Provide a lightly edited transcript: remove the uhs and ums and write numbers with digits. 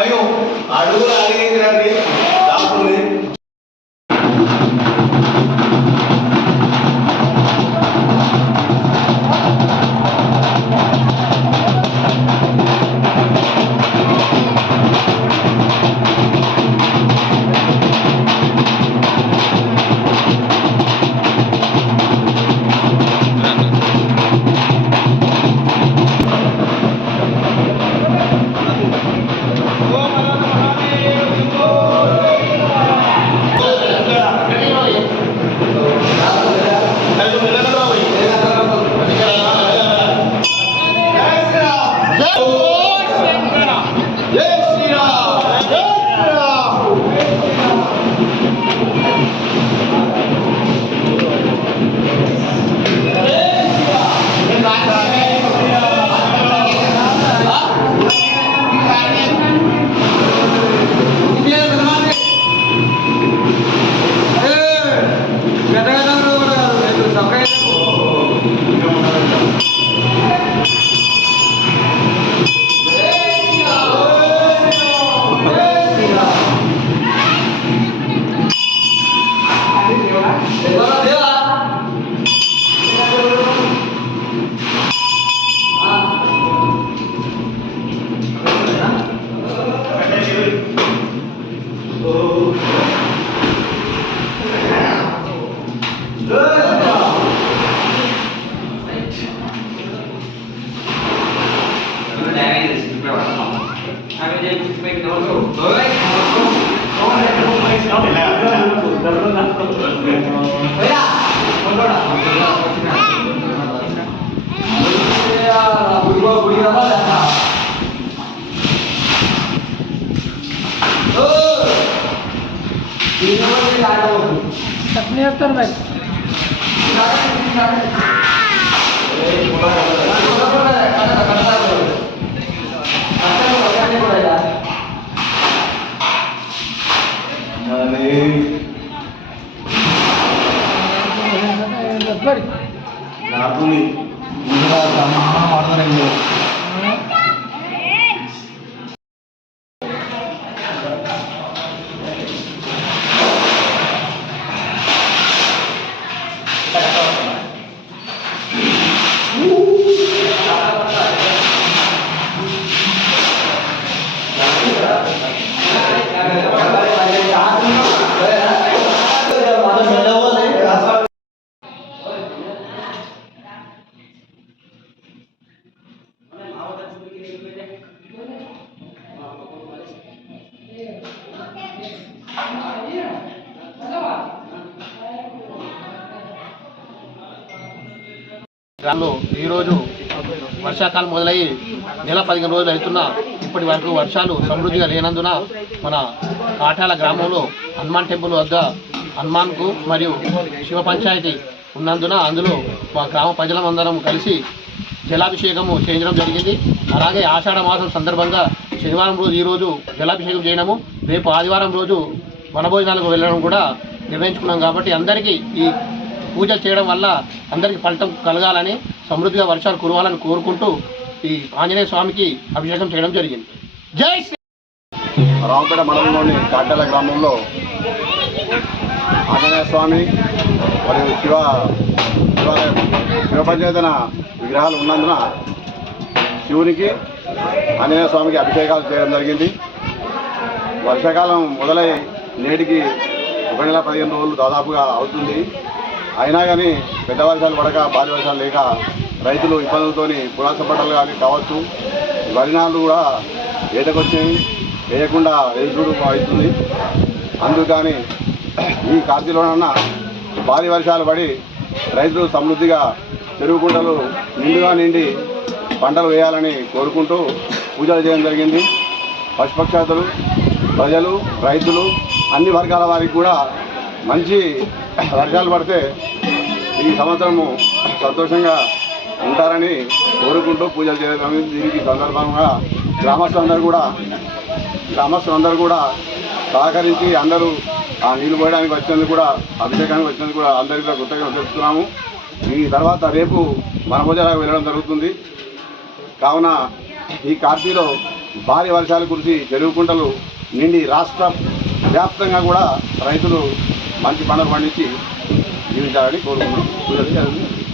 అయ్యో అడుగులు అడిగేది దాపుంది. ఈరోజు వర్షాకాలం మొదలయ్యి నెల 15 రోజులు అవుతున్నా ఇప్పటి వరకు వర్షాలు సమృద్ధిగా లేనందున మన కాటాల గ్రామంలో హనుమాన్ టెంపుల్ వద్ద హనుమాన్కు మరియు శివ పంచాయతీ ఉన్నందున అందులో మా గ్రామ ప్రజలందరం కలిసి జలాభిషేకము చేయించడం జరిగింది. అలాగే ఆషాఢ మాసం సందర్భంగా శనివారం రోజు ఈరోజు జలాభిషేకం చేయడము, రేపు ఆదివారం రోజు వనభోజనాలకు వెళ్ళడం కూడా నిర్ణయించుకున్నాం. కాబట్టి అందరికీ ఈ పూజలు చేయడం వల్ల అందరికీ ఫలితం కలగాలని, సమృద్ధిగా వర్షాలు కురవాలని కోరుకుంటూ ఈ ఆంజనేయ స్వామికి అభిషేకం చేయడం జరిగింది. జై శ్రీ. రామపేట మండలంలోని కాటాల గ్రామంలో ఆంజనేయ స్వామి మరియు శివ పంచాయతన విగ్రహాలు ఉన్నందున శివునికి ఆంజనేయ స్వామికి అభిషేకాలు చేయడం జరిగింది. వర్షాకాలం మొదలై నేటికి 1 నెల 15 రోజులు దాదాపుగా అవుతుంది. అయినా కానీ పెద్ద వర్షాలు పడక భారీ వర్షాలు లేక రైతులు ఇబ్బందులతోని పురాస పంటలు కానీ కావచ్చు, వరినాళ్ళు కూడా ఏటకొచ్చాయి, వేయకుండా వేసుడు అవుతుంది. అందుకని ఈ కార్తీలోనన్నా భారీ వర్షాలు పడి రైతులు సమృద్ధిగా చెరువు కుంటలు నిండుగా నిండి పంటలు వేయాలని కోరుకుంటూ పూజలు చేయడం జరిగింది. పశుపక్షాతులు, ప్రజలు, రైతులు అన్ని వర్గాల వారికి కూడా మంచి వర్షాలు పడితే ఈ సంవత్సరము సంతోషంగా ఉంటారని కోరుకుంటూ పూజలు చేయడం. దీనికి సందర్భంగా గ్రామస్తులందరూ కూడా సహకరించి అందరూ ఆ నీళ్లు పోయడానికి వచ్చినందుకు కూడా, అభిషేకానికి వచ్చినందుకు కూడా అందరికీ కృతజ్ఞతలు తెలుపుతున్నాము. ఈ తర్వాత రేపు వనభోజనాలకు వెళ్ళడం జరుగుతుంది. కావున ఈ కార్తీలో భారీ వర్షాలు కురిసి చెరువు కుంటలు నిండి రాష్ట్ర వ్యాప్తంగా కూడా రైతులు మంచి పంటలు పండించి జీవించాలని కోరుకుంటున్నాం.